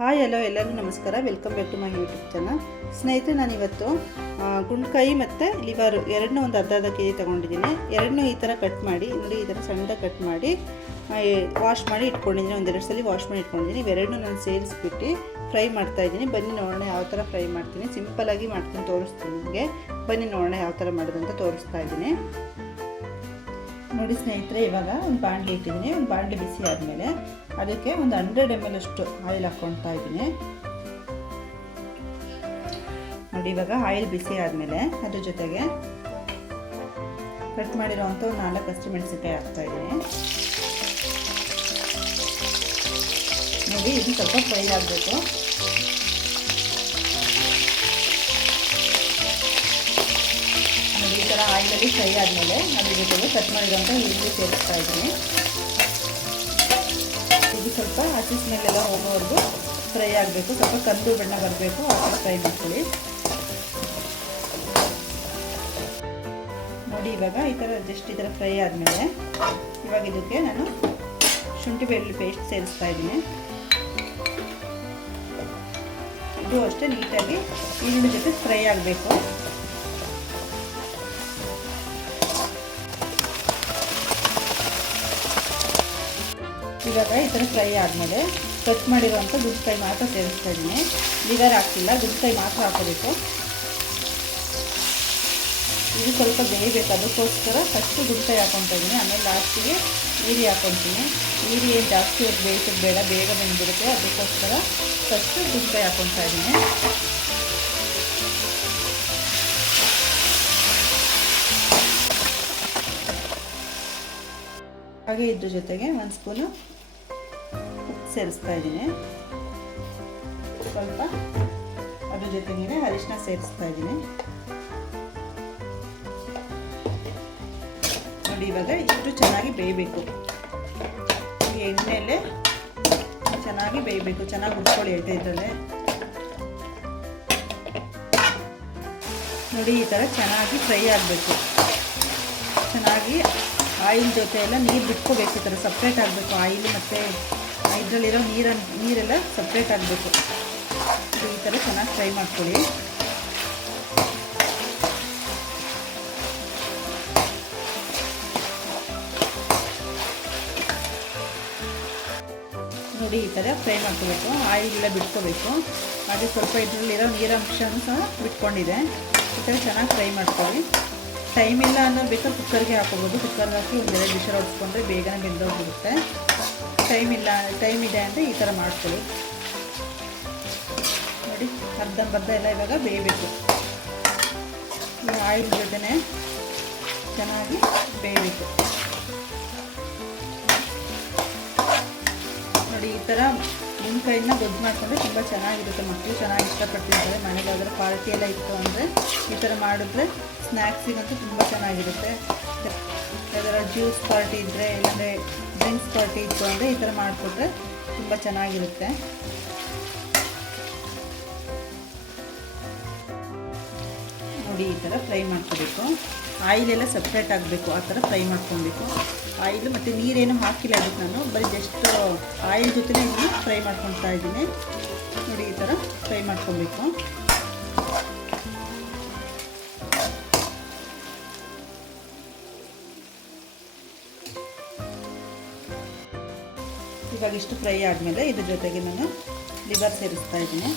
Hi, hello ಎಲ್ಲರಿಗೂ ನಮಸ್ಕಾರ. Welcome back to my YouTube channel ಸ್ನೇಹಿತರೆ, ನಾನಿವತ್ತು ಗುಂಡ್ಕಾಯಿ ಮತ್ತು ಲಿವರು ಎರಡನ್ನೂ ಒಂದು ಅರ್ಧ ಅರ್ಧ ಕೆ ಜಿ ತೊಗೊಂಡಿದ್ದೀನಿ. ಎರಡನ್ನೂ ಈ ಥರ ಕಟ್ ಮಾಡಿ, ನೋಡಿ ಈ ಥರ ಸಣ್ಣದಾಗಿ ಕಟ್ ಮಾಡಿ ವಾಶ್ ಮಾಡಿ ಇಟ್ಕೊಂಡಿದ್ದೀನಿ. ಒಂದೆರಡು ಸಲ ವಾಶ್ ಮಾಡಿ ಇಟ್ಕೊಂಡಿದ್ದೀನಿ. ಇವೆರಡನ್ನೂ ನಾನು ಸೇರಿಸ್ಬಿಟ್ಟು ಫ್ರೈ ಮಾಡ್ತಾ ಇದ್ದೀನಿ. ಬನ್ನಿ ನೋಡೋಣ ಯಾವ ಥರ ಫ್ರೈ ಮಾಡ್ತೀನಿ. ಸಿಂಪಲಾಗಿ ಮಾಡ್ತೀನಿ ತೋರಿಸ್ತೀನಿ ನಿಮಗೆ. ಬನ್ನಿ ನೋಡೋಣ ಯಾವ ಥರ ಮಾಡೋದಂತ ತೋರಿಸ್ತಾ ಇದ್ದೀನಿ. ನೋಡಿ ಸ್ನೇಹಿತರೆ, ಇವಾಗ ಒಂದು ಬಾಣಲಿ ಇಟ್ಟಿದ್ದೀನಿ. ಒಂದು ಬಾಣಲಿ ಬಿಸಿ ಆದಮೇಲೆ ಅದಕ್ಕೆ ಒಂದು ಹಂಡ್ರೆಡ್ ಎಂ ಎಲ್ ಅಷ್ಟು ಆಯಿಲ್ ಹಾಕ್ಕೊಳ್ತಾ ಇದ್ದೀನಿ. ನೋಡಿ, ಇವಾಗ ಆಯಿಲ್ ಬಿಸಿ ಆದಮೇಲೆ ಅದ್ರ ಜೊತೆಗೆ ಕಟ್ ಮಾಡಿರೋವಂಥ ಒಂದು ನಾಲ್ಕು ಹಸಿಮೆಣಸಿನ್ಕಾಯಿ ಹಾಕ್ತಾ ಇದ್ದೀನಿ. ನೋಡಿ, ಇದು ಸ್ವಲ್ಪ ಫ್ರೈ ಆಗಬೇಕು. ನೋಡಿ, ಈ ಥರ ಆಯಿಲಲ್ಲಿ ಫ್ರೈ ಆದಮೇಲೆ ಅದ್ರ ಜೊತೆಗೆ ಕಟ್ ಮಾಡಿರೋಂಥ ಈರುಳ್ಳಿ ಸೇರಿಸ್ತಾ ಇದ್ದೀನಿ. ಇದು ಸ್ವಲ್ಪ ಹಸಿ ಮೇಲೆಲ್ಲ ಹೋಗೋವರೆಗೂ ಫ್ರೈ ಆಗಬೇಕು. ಸ್ವಲ್ಪ ಕಂದು ಬಣ್ಣ ಬರಬೇಕು. ಆ ಥರ ಫ್ರೈ ಮಾಡ್ಕೊಳ್ಳಿ. ನೋಡಿ ಇವಾಗ ಈ ಥರ ಜಸ್ಟ್ ಈ ಥರ ಫ್ರೈ ಆದಮೇಲೆ ಇವಾಗ ಇದಕ್ಕೆ ನಾನು ಶುಂಠಿ ಬೆಳ್ಳುಳ್ಳಿ ಪೇಸ್ಟ್ ಸೇರಿಸ್ತಾ ಇದ್ದೀನಿ. ಇದು ಅಷ್ಟೇ ನೀಟಾಗಿ ಈರುಳ್ಳಿ ಜೊತೆ ಫ್ರೈ ಆಗಬೇಕು. ಇವಾಗ ಈ ಥರ ಫ್ರೈ ಆದಮೇಲೆ ಕಟ್ ಮಾಡಿರುವಂಥ ಗುಡ್ಕಾಯಿ ಮಾತ್ರ ಸೇರಿಸ್ತಾ ಇದ್ದೀನಿ. ಲಿವರ್ ಹಾಕ್ತಿಲ್ಲ ಗುಡ್ಕಾಯಿ ಮಾತ್ರ ಹಾಕೋಬೇಕು. ಇದು ಸ್ವಲ್ಪ ಬೇಯಬೇಕು, ಅದಕ್ಕೋಸ್ಕರ ಫಸ್ಟು ಗುಡ್ಕಾಯಿ ಹಾಕೊತಾ ಇದ್ದೀನಿ. ಆಮೇಲೆ ಲಾಸ್ಟಿಗೆ ಈರಿ ಹಾಕೊತೀನಿ ಈರಿ ಏನು ಜಾಸ್ತಿ ಹೊತ್ತು ಬೇಯಿಸೋದು ಬೇಡ, ಬೇಗ ಬಂದುಬಿಡುತ್ತೆ. ಅದಕ್ಕೋಸ್ಕರ ಫಸ್ಟು ಗುಡ್ಕಾಯಿ ಹಾಕೊತಾ ಇದ್ದೀನಿ. ಹಾಗೆ ಇದ್ರ ಜೊತೆಗೆ ಒಂದು ಸ್ಪೂನು ಸೇರಿಸ್ತಾ ಇದ್ದೀನಿ. ಸ್ವಲ್ಪ ಅದ್ರ ಜೊತೆಗೆ ಅರಿಶಿನ ಸೇರಿಸ್ತಾ ಇದ್ದೀನಿ. ನೋಡಿ, ಇವಾಗ ಇಷ್ಟು ಚೆನ್ನಾಗಿ ಬೇಯಬೇಕು. ಎಣ್ಣೆಯಲ್ಲೇ ಚೆನ್ನಾಗಿ ಬೇಯಬೇಕು. ಚೆನ್ನಾಗಿ ಹುಡ್ಕೊಳ್ಳಿ ಹೇಳ್ತಾ ಇದ್ರಲ್ಲೇ. ನೋಡಿ, ಈ ಥರ ಚೆನ್ನಾಗಿ ಫ್ರೈ ಆಗಬೇಕು. ಚೆನ್ನಾಗಿ ಆಯಿಲ್ ಜೊತೆ ಎಲ್ಲ ನೀರು ಬಿಟ್ಕೋಬೇಕು ಈ ಥರ ಸಪ್ರೇಟ್ ಆಗಬೇಕು. ಆಯಿಲ್ ಮತ್ತು ಇದರಲ್ಲಿರೋ ನೀರನ್ನು ನೀರೆಲ್ಲ ಸಪ್ರೇಟ್ ಆಗಬೇಕು. ಈ ಥರ ಚೆನ್ನಾಗಿ ಫ್ರೈ ಮಾಡ್ಕೊಳ್ಳಿ. ನೋಡಿ ಈ ಥರ ಫ್ರೈ ಮಾಡ್ಕೋಬೇಕು. ಆಯಿಲ್ ಎಲ್ಲ ಬಿಟ್ಕೋಬೇಕು. ಹಾಗೆ ಸ್ವಲ್ಪ ಇದರಲ್ಲಿರೋ ನೀರಂಶನೂ ಸಹ ಬಿಟ್ಕೊಂಡಿದೆ. ಈ ಥರ ಚೆನ್ನಾಗಿ ಫ್ರೈ ಮಾಡ್ಕೊಳ್ಳಿ. ಟೈಮ್ ಇಲ್ಲ ಅನ್ನೋ ಬೇಕಾದ್ರೆ ಕುಕ್ಕರ್ಗೆ ಹಾಕೋಬೋದು ಕುಕ್ಕರ್ಗೆ ಹಾಕಿ ಒಂದೆರಡು ವಿಷಲ್ ಹೊಡ್ಸ್ಕೊಂಡ್ರೆ ಬೇಗನೆ ಬೆಂದೋಗಿರುತ್ತೆ ಟೈಮ್ ಇಲ್ಲ, ಟೈಮ್ ಇದೆ ಅಂದರೆ ಈ ಥರ ಮಾಡ್ಕೊಳ್ಳಿ. ನೋಡಿ ಅರ್ಧಂಬರ್ಧ ಎಲ್ಲ ಇವಾಗ ಬೇಯಬೇಕು. ಈ ಆಯಿಲ್ ಜೊತೆನೆ ಚೆನ್ನಾಗಿ ಬೇಯಬೇಕು. ನೋಡಿ, ಈ ಥರ ಮುಂಕೈನ ಗೊಜ್ಜು ಮಾಡ್ಕೊಂಡ್ರೆ ತುಂಬ ಚೆನ್ನಾಗಿರುತ್ತೆ. ಮಕ್ಕಳು ಚೆನ್ನಾಗಿ ಇಷ್ಟಪಡ್ತಿರ್ತಾರೆ. ಮನೆಗಾದ್ರೆ ಪಾರ್ಟಿ ಎಲ್ಲ ಇತ್ತು ಅಂದರೆ ಈ ಥರ ಮಾಡಿದ್ರೆ ಸ್ನ್ಯಾಕ್ಸಿಗಂತೂ ತುಂಬ ಚೆನ್ನಾಗಿರುತ್ತೆ. ಯಾವ್ದಾರ ಜ್ಯೂಸ್ ಪಾರ್ಟಿ ಇದ್ದರೆ ಇಲ್ಲಾಂದರೆ ಡ್ರಿಂಕ್ಸ್ ಪಾರ್ಟಿ ಇತ್ತು ಅಂದರೆ ಈ ಥರ ಮಾಡಿಕೊಟ್ರೆ ತುಂಬ ಚೆನ್ನಾಗಿರುತ್ತೆ. ನೋಡಿ ಈ ಥರ ಫ್ರೈ ಮಾಡ್ಕೋಬೇಕು. ಆಯಿಲೆಲ್ಲ ಸಪ್ರೇಟ್ ಆಗಬೇಕು, ಆ ಥರ ಫ್ರೈ ಮಾಡ್ಕೊಬೇಕು. ಆಯಿಲ್ ಮತ್ತು ನೀರೇನು ಹಾಕಿಲ್ಲ ಅದಕ್ಕೆ ನಾನು, ಬರೀ ಜಸ್ಟ್ ಆಯಿಲ್ ಜೊತೆನೇ ಇದನ್ನು ಫ್ರೈ ಮಾಡ್ಕೊತಾ ಇದ್ದೀನಿ. ನೋಡಿ, ಈ ಥರ ಫ್ರೈ ಮಾಡ್ಕೊಬೇಕು ಇವಾಗ ಇಷ್ಟು ಫ್ರೈ ಆದಮೇಲೆ ಇದ್ರ ಜೊತೆಗೆ ನಾನು ಲಿವರ್ ಸೇರಿಸ್ತಾ ಇದ್ದೀನಿ.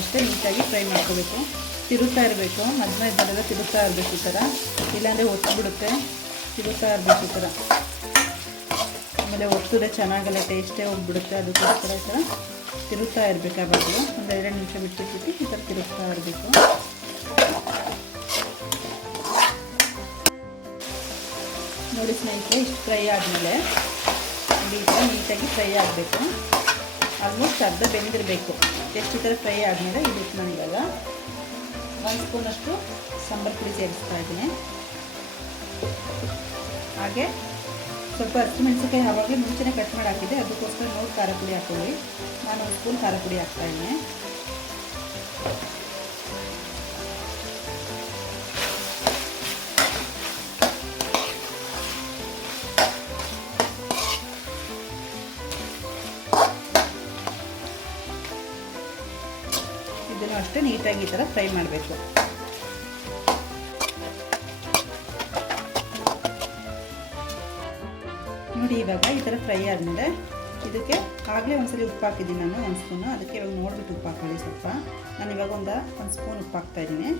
ಅಷ್ಟೇ ನೀಟಾಗಿ ಫ್ರೈ ಮಾಡ್ಕೋಬೇಕು. ತಿರುತ್ತಾ ಇರಬೇಕು. ಮಧ್ಯ ಇದ್ದಾಗ ತಿರುತ್ತಾ ಇರಬೇಕು ಈ ಥರ. ಇಲ್ಲಾಂದರೆ ಒತ್ತಿಬಿಡುತ್ತೆ ತಿರುತ್ತಾ ಇರಬೇಕು ಈ ಥರ. ಆಮೇಲೆ ಒತ್ತಿದ್ರೆ ಚೆನ್ನಾಗಲ್ಲ, ಟೇಸ್ಟೇ ಹೋಗ್ಬಿಡುತ್ತೆ ಅದಕ್ಕೋಸ್ಕರ ಈ ಥರ ತಿರುತ್ತಾ ಇರಬೇಕು ಒಂದು ಎರಡು ನಿಮಿಷ ಬಿಟ್ಟಿರ್ತೀವಿ ಈ ಥರ ತಿರುಗ್ತಾ ಇರಬೇಕು. ನೋಡಿ ಸ್ನೇಹಿತರೆ, ಇಷ್ಟು ಫ್ರೈ ಆದಮೇಲೆ ಈ ಥರ ನೀಟಾಗಿ ಫ್ರೈ ಆಗಬೇಕು. ಆಲ್ಮೋಸ್ಟ್ ಅರ್ಧ ಬೆಂದಿರಬೇಕು. ಈ ಥರ ಫ್ರೈ ಆದಮೇಲೆ ಇದಕ್ಕೆ ನಾನು ಇವಾಗ ಒಂದು ಸ್ಪೂನಷ್ಟು ಸಾಂಬಾರು ಪುಡಿ ಸೇರಿಸ್ತಾ ಇದ್ದೀನಿ. ಹಾಗೆ ಸ್ವಲ್ಪ ಹಸಿಮೆಣಸಿನ್ಕಾಯಿ ಆವಾಗಲೇ ಮುಂಚೆನೆ ಕಟ್ ಮಾಡಿ ಹಾಕಿದ್ದೆ, ಅದಕ್ಕೋಸ್ಕರ ನೋಡಿ ಖಾರ ಪುಡಿ ಹಾಕೊಳ್ಳಿ. ನಾನು ಒಂದು ಸ್ಪೂನ್ ಖಾರ ಪುಡಿ ಹಾಕ್ತಾಯಿದ್ದೀನಿ ನೀಟಾಗಿ ಈ ಥರ ಫ್ರೈ ಮಾಡಬೇಕು. ನೋಡಿ ಇವಾಗ ಈ ಥರ ಫ್ರೈ ಆದಮೇಲೆ ಇದಕ್ಕೆ ಆಗಲೇ ಒಂದ್ಸಲಿ ಉಪ್ಪು ಹಾಕಿದ್ದೀನಿ ನಾನು, ಒಂದು ಸ್ಪೂನು ಅದಕ್ಕೆ ಇವಾಗ ನೋಡಿಬಿಟ್ಟು ಉಪ್ಪು ಹಾಕೊಳ್ಳಿ ಸ್ವಲ್ಪ. ನಾನು ಇವಾಗ ಒಂದು ಒಂದು ಸ್ಪೂನ್ ಉಪ್ಪು ಹಾಕ್ತಾ ಇದ್ದೀನಿ.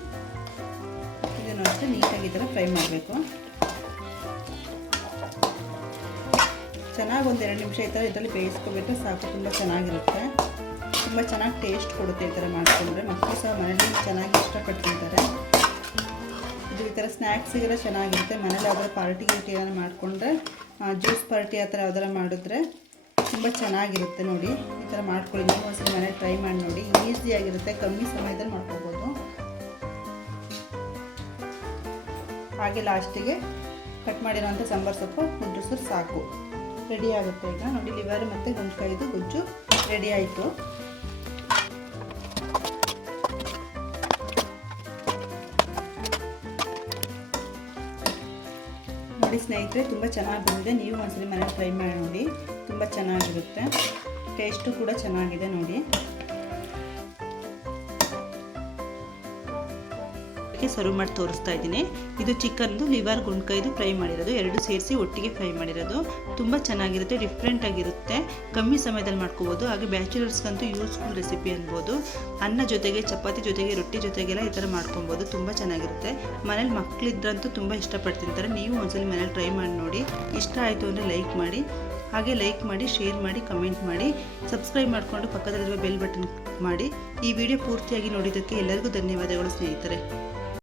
ಇದನ್ನು ಅಷ್ಟೇ ನೀಟಾಗಿ ಈ ಥರ ಫ್ರೈ ಮಾಡಬೇಕು. ಚೆನ್ನಾಗಿ ಒಂದು ಎರಡು ನಿಮಿಷ ಈ ಥರ ಇದರಲ್ಲಿ ಬೇಯಿಸ್ಕೊಬಿಟ್ರೆ ಸಾಕು, ತುಂಬ ಚೆನ್ನಾಗಿರುತ್ತೆ. ತುಂಬ ಚೆನ್ನಾಗಿ ಟೇಸ್ಟ್ ಕೊಡುತ್ತೆ ಈ ಥರ ಮಾಡಿಕೊಂಡ್ರೆ. ಮಕ್ಕಳು ಸಹ ಮನೇಲಿ ಚೆನ್ನಾಗಿ ಇಷ್ಟಪಟ್ಟು ಇದು ಈ ಥರ ಸ್ನ್ಯಾಕ್ಸಿಗೆಲ್ಲ ಚೆನ್ನಾಗಿರುತ್ತೆ. ಮನೇಲಿ ಯಾವ್ದಾರು ಪಾರ್ಟಿ ಗಿಟಿ ಏನಾದ್ರು ಮಾಡಿಕೊಂಡ್ರೆ ಜ್ಯೂಸ್ ಪಾರ್ಟಿ ಆ ಥರ ಯಾವ್ದಾರ ಮಾಡಿದ್ರೆ ತುಂಬ ಚೆನ್ನಾಗಿರುತ್ತೆ ನೋಡಿ. ಈ ಥರ ಮಾಡ್ಕೊಳ್ಳಿ. ನೀವು ಒಂದ್ಸಲ ಮನೇಲಿ ಟ್ರೈ ಮಾಡಿ ನೋಡಿ. ಈಸಿಯಾಗಿರುತ್ತೆ ಕಮ್ಮಿ ಸಮಯದಲ್ಲಿ ಮಾಡ್ಕೋಬೋದು. ಹಾಗೆ ಲಾಸ್ಟಿಗೆ ಕಟ್ ಮಾಡಿರೋಂಥ ಸಾಂಬಾರು ಸೊಪ್ಪು ಕುಂಡ್ರಿಸಿದ್ರೆ ಸಾಕು. ರೆಡಿ ಆಗುತ್ತೆ ಈಗ. ನೋಡಿ ಲಿವರ್ ಮತ್ತು ಗುಂಡ್ಕಾಯಿದು ಗೊಜ್ಜು ರೆಡಿ ಆಯಿತು. ನೋಡಿ ಸ್ನೇಹಿತರೆ, ತುಂಬ ಚೆನ್ನಾಗಿ ಬಂದಿದೆ. ನೀವು ಒಂದ್ಸಲಿ ಮನೇಲಿ ಟ್ರೈ ಮಾಡಿ ನೋಡಿ. ತುಂಬ ಚೆನ್ನಾಗಿರುತ್ತೆ. ಟೇಸ್ಟು ಕೂಡ ಚೆನ್ನಾಗಿದೆ ನೋಡಿ. ಸರ್ವ್ ಮಾಡಿ ತೋರಿಸ್ತಾ ಇದ್ದೀನಿ. ಇದು ಚಿಕನ್ದು ಲಿವರ್ ಗುಂಡ್ಕೈದು ಫ್ರೈ ಮಾಡಿರೋದು. ಎರಡು ಸೇರಿಸಿ ಒಟ್ಟಿಗೆ ಫ್ರೈ ಮಾಡಿರೋದು. ತುಂಬ ಚೆನ್ನಾಗಿರುತ್ತೆ ಡಿಫ್ರೆಂಟ್ ಆಗಿರುತ್ತೆ. ಕಮ್ಮಿ ಸಮಯದಲ್ಲಿ ಮಾಡ್ಕೋಬೋದು. ಹಾಗೆ ಬ್ಯಾಚುಲರ್ಸ್ಗಂತೂ ಯೂಸ್ಫುಲ್ ರೆಸಿಪಿ ಅನ್ಬೋದು. ಅನ್ನ ಜೊತೆಗೆ, ಚಪಾತಿ ಜೊತೆಗೆ, ರೊಟ್ಟಿ ಜೊತೆಗೆಲ್ಲ ಈ ಥರ ಮಾಡ್ಕೊಬೋದು. ತುಂಬ ಚೆನ್ನಾಗಿರುತ್ತೆ. ಮನೇಲಿ ಮಕ್ಕಳಿದ್ರಂತೂ ತುಂಬ ಇಷ್ಟಪಟ್ಟು ತಿಂತಾರೆ ನೀವು ಒಂದ್ಸಲಿ ಮನೇಲಿ ಟ್ರೈ ಮಾಡಿ ನೋಡಿ. ಇಷ್ಟ ಆಯಿತು ಅಂದರೆ ಲೈಕ್ ಮಾಡಿ. ಹಾಗೆ ಲೈಕ್ ಮಾಡಿ, ಶೇರ್ ಮಾಡಿ, ಕಮೆಂಟ್ ಮಾಡಿ. ಸಬ್ಸ್ಕ್ರೈಬ್ ಮಾಡಿಕೊಂಡು ಪಕ್ಕದಲ್ಲಿರುವ ಬೆಲ್ ಬಟನ್ ಮಾಡಿ. ಈ ವಿಡಿಯೋ ಪೂರ್ತಿಯಾಗಿ ನೋಡಿದ್ದಕ್ಕೆ ಎಲ್ಲರಿಗೂ ಧನ್ಯವಾದಗಳು ಸ್ನೇಹಿತರೆ.